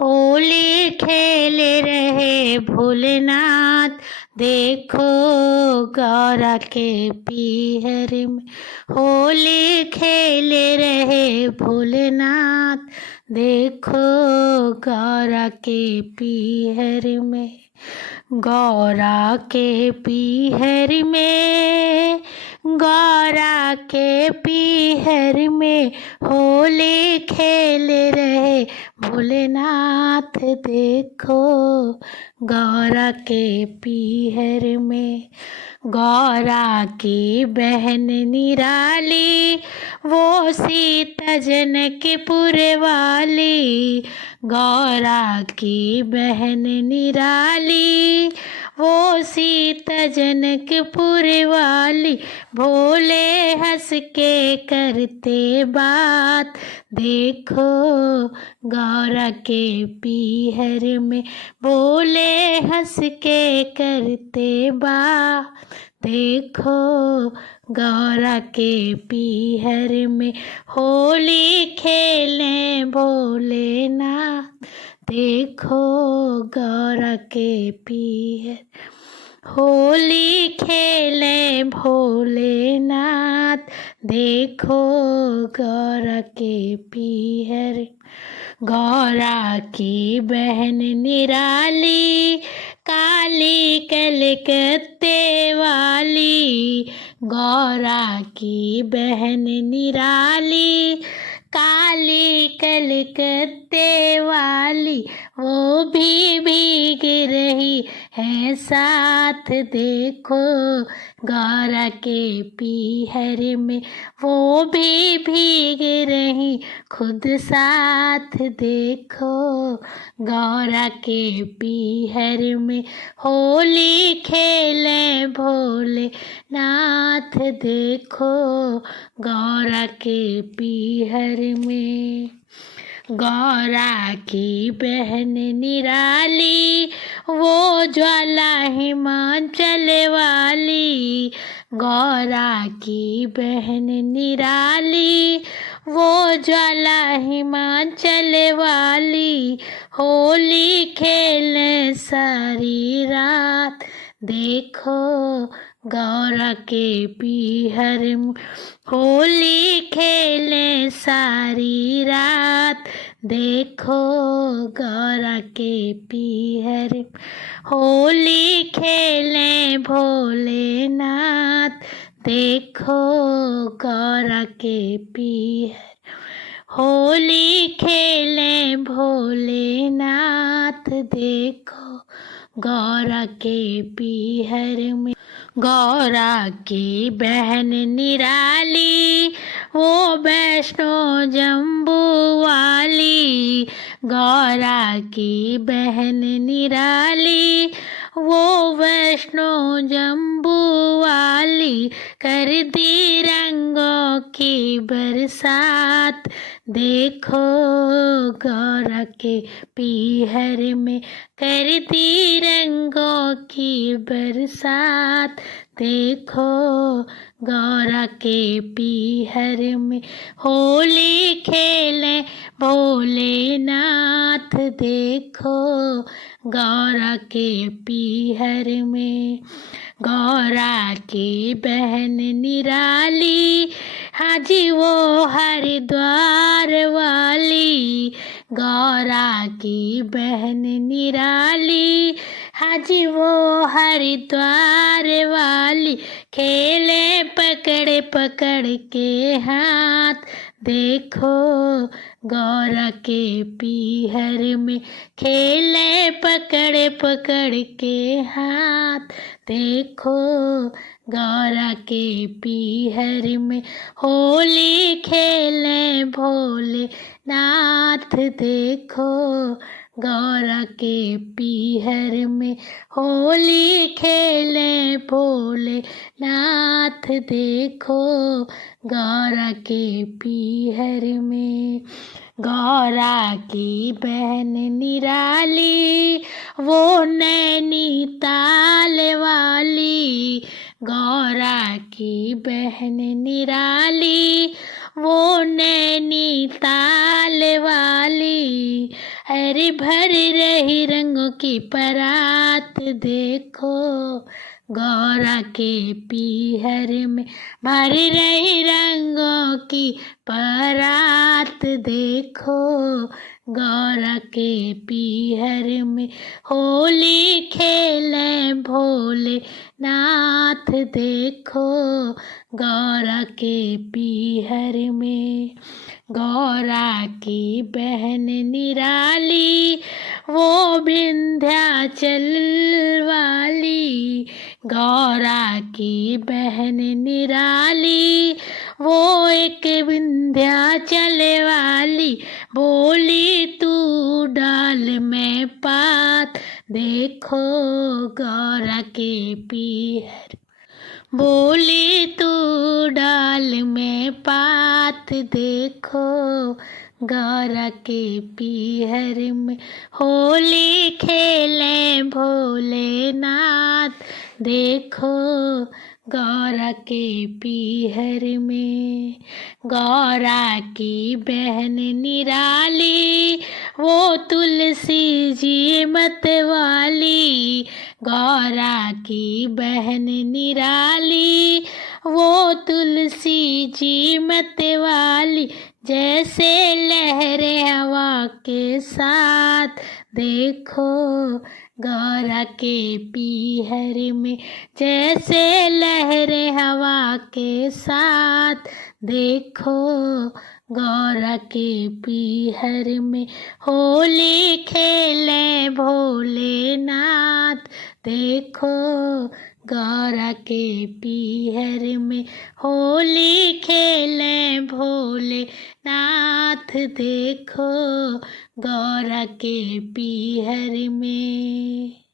होली खेल रहे भोलेनाथ, देखो गौरा के पीहर में। होली खेल रहे भोलेनाथ, देखो गौरा के पीहर में। गौरा के पीहर में, गौरा के पीहर में होली खेल रहे भोलेनाथ, देखो गौरा के पीहर में। गौरा की बहन निराली, वो सीता जनकपुर वाली। गौरा की बहन निराली, वो सीता जनकपुर वाली। भोले हंस के करते बात, देखो गौरा के पीहर में। भोले हंस के करते बात, देखो गौरा के पीहर में। होली खेले भोलेनाथ, देखो गौरा के पीहर। होली खेले भोलेनाथ, देखो गौरा के पीहर। गौरा की बहन निराली, काली कलकत्ते वाली। गौरा की बहन निराली, काली कलकत्ते वाली। वो भी भीग रही है साथ, देखो गौरा के पीहर में। वो भी भीग रही खुद साथ, देखो गौरा के पीहर में। होली खेले भोलेनाथ, देखो गौरा के पीहर में। गौरा की बहन निराली, वो ज्वाला हिमाचल वाली। गौरा की बहन निराली, वो ज्वाला हिमाचल वाली। होली खेले सारी रात, देखो गौरा के पीहर में। होली खेले सारी रात, देखो गौरा के पीहर में। होली खेले भोलेनाथ, देखो गौरा के पीहर। होली खेले भोलेनाथ, देखो गौरा के पीहर में। गौरा की बहन निराली, वो वैष्णो जम्बू वाली। गौरा की बहन निराली, वो वैष्णो जम्बू वाली। कर दी रंगों की बरसात, देखो गौरा के पीहर में। कर दी रंगों की बरसात, देखो गौरा के पीहर में। होली खेले भोलेनाथ, देखो गौरा के पीहर में। गौरा की बहन निराली, हाजी वो हरिद्वार वाली। गौरा की बहन निराली, हाजी वो हरिद्वार वाली। खेले पकड़ पकड़ के हाथ, देखो गौरा के पीहर में। खेले पकड़ पकड़ के हाथ, देखो गौरा के पीहर में। होली खेले भोलेनाथ, देखो गौरा के पीहर में। होली खेले भोलेनाथ, देखो गौरा के पीहर में। गौरा की बहन निराली, वो नैनीताल वाली। गौरा की बहन निराली, वो नैनीताल वाली। अरे भर रही रंगों की परात देखो, गौरा के पीहर में भर रही रंगों की परात देखो, गौरा के पीहर में होली खेले भोले नाथ देखो, गौरा के पीहर में। गौरा की बहन निराली वो विंध्याचल वाली, गौरा की बहन निराली वो एक विंध्याचल वाली, बोली तू डाल में पात देखो, गौरा के पीहर। बोली तू डाल में पात देखो, गौरा के पीहर में होली खेले भोलेनाथ देखो, गौरा के पीहर में। गौरा की बहन निराली वो तुलसी जी मत वाली, गौरा की बहन निराली वो तुलसी जी मत वाली, जैसे लहरे हवा के साथ देखो, गौरा के पीहर में जैसे लहरे हवा के साथ देखो, गौरा के पीहर में होली खेले भोलेनाथ देखो, गौरा के पीहर में होली खेले भोलेनाथ देखो, गौरा के पीहर में।